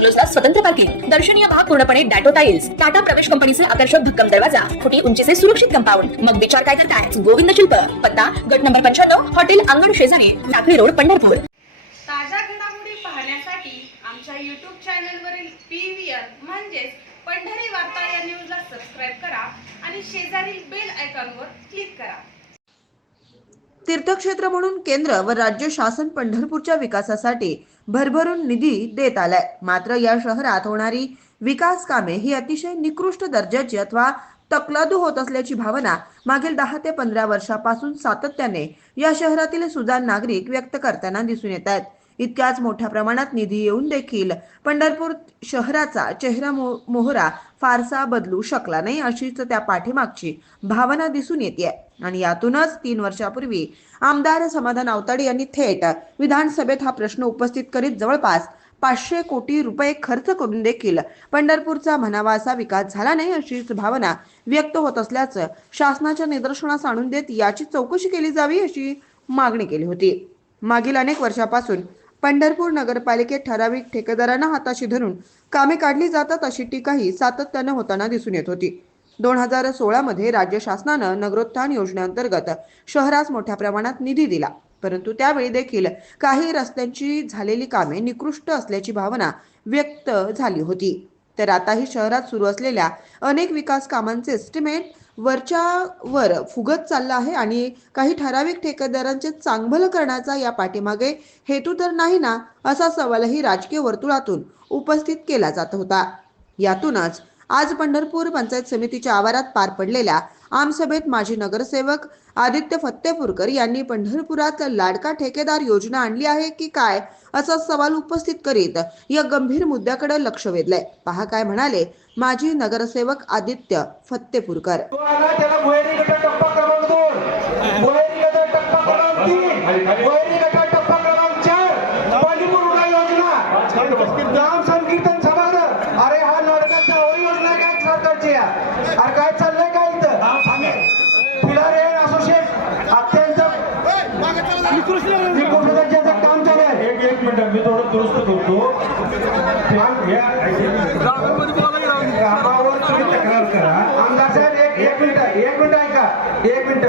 बंगलोजला स्वतंत्र पार्किंग. दर्शनीय भाग पूर्णपणे डॅटो टाइल्स टाटा प्रवेश कंपनीचे आकर्षक भक्कम दरवाजा. फुटी उंचीचे सुरक्षित कंपाऊंड. मग विचार काय करताय? गोविंद शिल्प. पत्ता गट नंबर पंच्याण्णव हॉटेल अंगण शेजारी टाकळी रोड पंढरपूर. ताज्या घडामोडी पाहण्यासाठी आमच्या यूट्यूब चॅनलवरील पी व्ही आर म्हणजेच पंढरी वार्ता या न्यूजला सबस्क्राईब करा आणि शेजारील बेल आयकॉनवर क्लिक करा. तीर्थक्षेत्र म्हणून केंद्र व राज्य शासन पंढरपूरच्या विकासासाठी भरभरून निधी देत आलाय. मात्र या शहरात होणारी विकास कामे ही अतिशय निकृष्ट दर्जाची अथवा तकलादू होत असल्याची भावना मागील दहा ते पंधरा वर्षापासून सातत्याने या शहरातील सुजाण नागरिक व्यक्त करताना दिसून येत आहेत. इतक्याच मोठ्या प्रमाणात निधी येऊन देखील पंढरपूर शहराचा चेहरा मो- मोहरा फारसा बदलू शकला नाही अशीच त्या पाठीमागची भावना दिसून येते आणि यातूनच तीन वर्षापूर्वी आमदार समाधान अवताडे यांनी थेट विधानसभेत हा प्रश्न उपस्थित करीत जवळपास पाचशे कोटी रुपये खर्च करून देखील पंढरपूरचा म्हणावा असा विकास झाला नाही अशीच भावना व्यक्त होत असल्याचं शासनाच्या निदर्शनास आणून देत याची चौकशी केली जावी अशी मागणी केली होती. मागील अनेक वर्षापासून पंढरपूर नगरपालिकेत ठराविक ठेकेदारांना हाताशी धरून कामे काढली जातात अशी टीकाही सातत्यानं होताना दिसून येत होती. दोन हजार सोळामध्ये राज्य शासनानं नगरोत्थान योजनेअंतर्गत शहरास मोठ्या प्रमाणात निधी दिला. परंतु त्यावेळी देखील काही रस्त्यांची झालेली कामे निकृष्ट असल्याची भावना व्यक्त झाली होती. तर आताही शहरात सुरू असलेल्या अनेक विकास कामांचे एस्टिमेट वरच्या वर फुगत चाललं आहे आणि काही ठराविक ठेकेदारांचे चांगभल करण्याचा या पाठीमागे हेतू तर नाही ना असा सवालही राजकीय वर्तुळातून उपस्थित केला जात होता. यातूनच आज पंढरपूर पंचायत समितीच्या आवारात पार पडलेल्या आमसभेत माजी नगरसेवक आदित्य फत्तेपूरकर यांनी पंढरपुरात लाडका ठेकेदार योजना आणली आहे की काय असा सवाल उपस्थित करीत या गंभीर मुद्द्याकडे लक्ष वेधलंय. पहा काय म्हणाले माजी नगरसेवक आदित्य फत्तेपूरकर आला त्याला भुयारी गटात टप्पा क्रमांक दोन भुयारी गटात टप्पा क्रमांक तीन भुयारी गटात टप्पा क्रमांक चार पंढरपूर उडा योजना नाम संकीर्तन सभागृह अरे हा लढका चळवळी योजना आहे काय सरकारची या? अरे काय चाललंय काय इथं आम्ही फिलारे असोसिएट अत्यंत निकृष्ट दर्जाचं काम चालू आहे एक एक मिनिट मी होतो. दुरुस्त त्या- कामावर तुम्ही तक्रार करा. आमदार साहेब एक एक मिनिट एक मिनिट ऐका. एक मिनिट.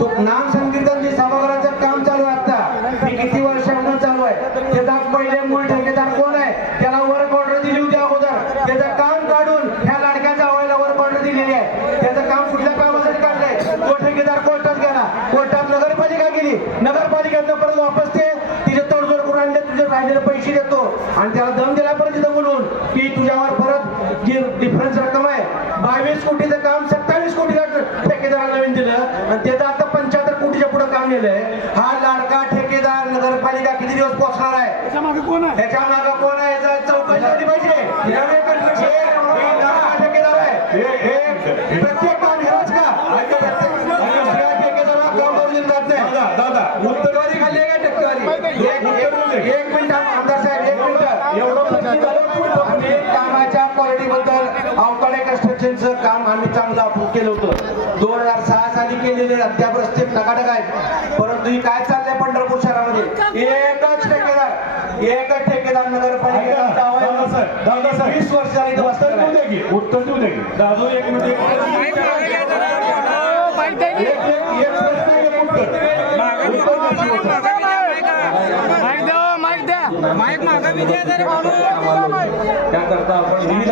तो नाम संकीर्तन जे सभागृहाचं काम चालू आहे आता ते किती वर्षांपासून चालू आहे? त्याचा पहिले मूळ ठेकेदार कोण आहे? त्याला वर्क ऑर्डर दिली होती अगोदर. त्याचं काम काढून ह्या लाडक्याच्या आवडीला वर्क ऑर्डर दिलेली आहे. त्याचं काम कुठल्या कामासाठी काढलंय? तो ठेकेदार कोर्टात गेला. कोर्टात नगरपालिका गेली. नगरपालिकेतनं परत वापस ते तिचे तडजोड करून आणले तुझे राहिलेले पैसे देतो आणि त्याला दम दिला परत तिथं बोलून की तुझ्यावर परत जी डिफरन्स रक्कम आहे बावीस कोटीचं काम सत्तावीस कोटीला ठेकेदाराला नवीन दिलं आणि त्याचं आता पंच्याहत्तर कोटीच्या पुढे काम नेलंय हा लाडका ठेकेदार नगरपालिका किती दिवस पोहोचणार आहे? त्याच्यामागे कोण आहे? त्याच्यामागे कोण आहे? याचा चौकशी पाहिजे नवे कंट्रीचे हे लाडका ठेकेदार आहे हे- हे प्रत्येक काम हेच का दुसऱ्या ठेकेदाराला काम करून दिलं जात नाही दादा दादा उत्तरवादी खाल्ली आहे का टक्केवारी एक एक- एक मिनिट आमदार साहेब एक मिनिट एवढं प्रश्न झालं आम्ही कामाच्या क्वालिटीबद्दल अवकाळे कन्स्ट्रक्शनचं काम आम्ही चांगलं अप्रूव्ह केलं होतं दोन हजार सहा साली केलेले अद्याप रस्ते टकाटक आहेत परंतु ही काय चाललंय पंढरपूर शहरामध्ये एकच ठेकेदार एकच ठेकेदार नगरपालिकेचा. वीस वर्ष झाली इथं उत्तर देऊ. दे की उत्तर देऊ दे की दादू एक मिनिट एक प्रश्न आहे फक्त. उत्तर द्यायची होतं. त्याकरता आपण विविध